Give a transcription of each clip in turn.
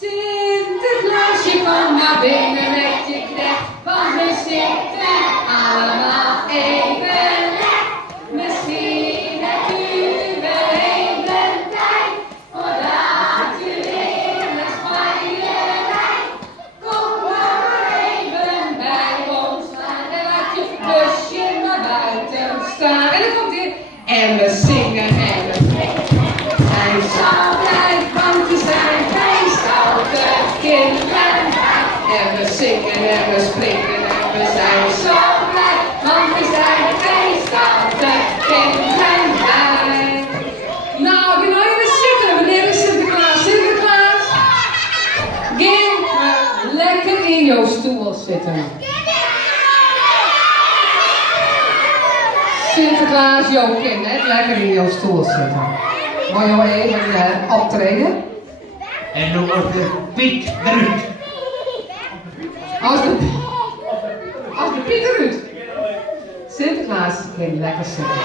Sinterklaasje, kom maar binnen met je knecht, want we zitten allemaal even lekker. Misschien hebt u wel even tijd, voordat u weer naar Spanje rijdt. Kom maar even bij ons staan en laat je busje naar buiten staan. En dan komt hij en we zingen en we springen. Zijn zo blij, want we zijn feestelijke kinderen. En we zingen en we springen en we zijn zo blij, want we zijn feestelijke kinderen. Nou, je nou even zitten, meneer is Sinterklaas. Sinterklaas, ging lekker in jouw stoel zitten. Sinterklaas, jouw kind, hè? Lekker in jouw stoel zitten. Wil je wel even optreden? En dan wordt de Piet de Ruud. Als de Pieter Ruud. Sinterklaas ging lekker zitten.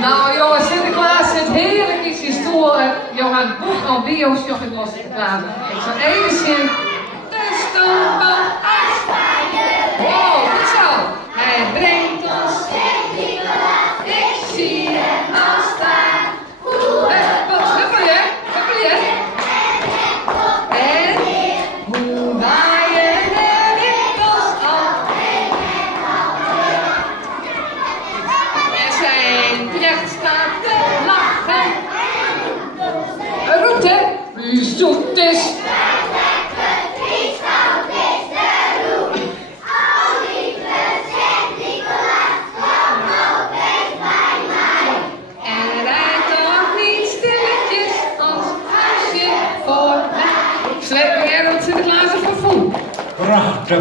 Nou jongens, Sinterklaas zit heerlijk in zijn stoel en je gaat het boek al bio's jogging los te praten. Ik zal even zien. De stoel. Wow, goed zo. Hij brengt ons ik zie hem al staan. Huppel je. En hoe waaien de wimpels al. En zijn knecht staat te lachen. Roept hè, wie zoekt is.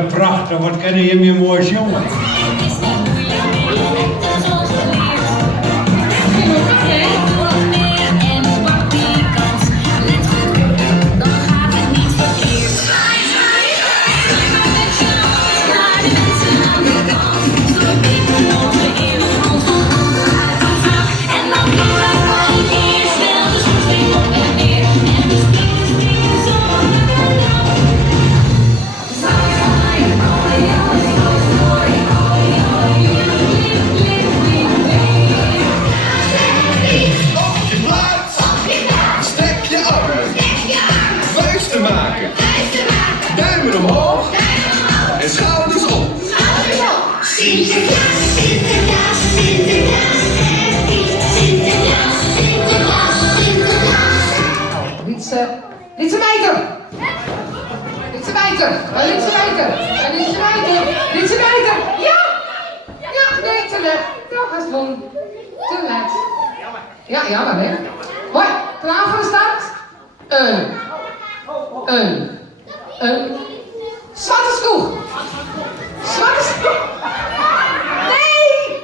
Prachtig, wat ken je meer moois jongen? Duimen omhoog en schouders op. Sinterklaas, Sinterklaas, Sinterklaas. Sinterklaas, Sinterklaas, Sinterklaas. Lietse Meiter! Ja! Ja, nee, te let. Nou, ga eens doen. Te let. Ja, jammer hè. Hoi, klaar voor de start? Een zwarte schoen. Nee!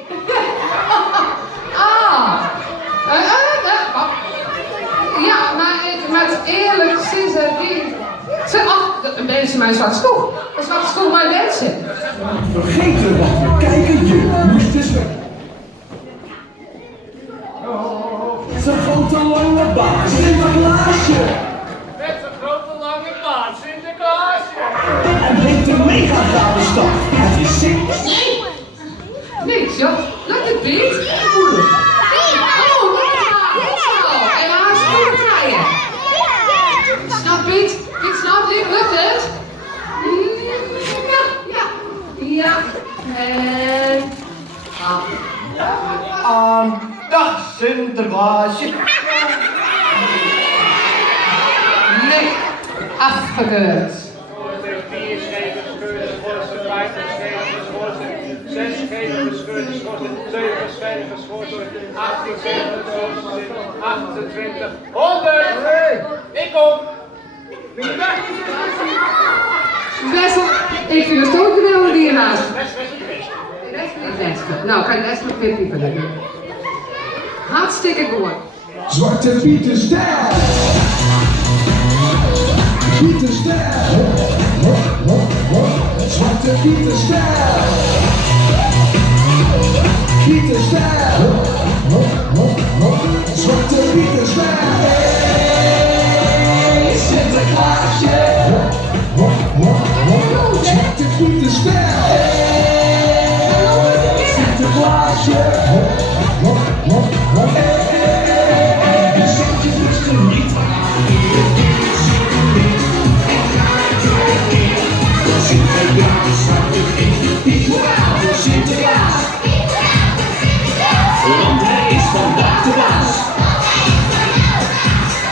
Ja, maar ik met eerlijk zitten die. Een mensen mijn zwarte schoen. Een zwarte schoen mijn mensen. Vergeten wat we kijken, je moest eens weg. Zijn grote lange baard, Sinterklaasje. Met zijn grote lange baard, Sinterklaasje. En brengt een mega gave stap. Het is Sinterklaas. Niks joh, lukt het niet? En haar schoenen draaien. Snap Piet? Piet snapt niet, lukt het? Ja. En... Dag Sinterklaasje. Nee, afgekeurd. 4 schepen gescheurde schorsen, 5 schepen geschorsen, 6 schepen gescheurde schorsen, 7 schepen geschorsen, 18 schepen geschorsen, 28, 100! Ik kom! Wessel, ik vind het ook een melodie hiernaast. Best. Nou, kan je best nog weer piepen leggen. Hartstikke goed. Zwarte Pieter stijl. Pieter stijl. Zwarte Pieter stijl. Pieter stijl. Zwarte Pieter stijl. maakt de baas.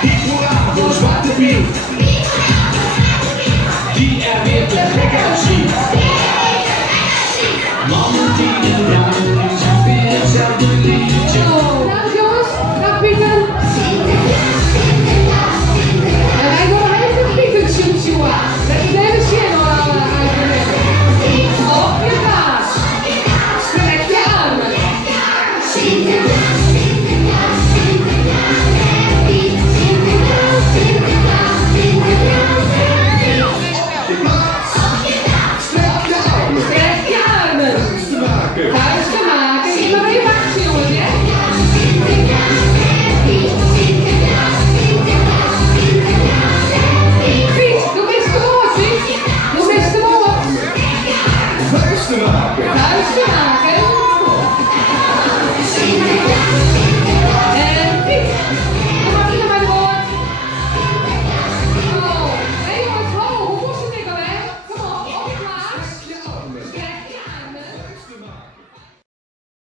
Ik hoor aan voor Zwarte Piet.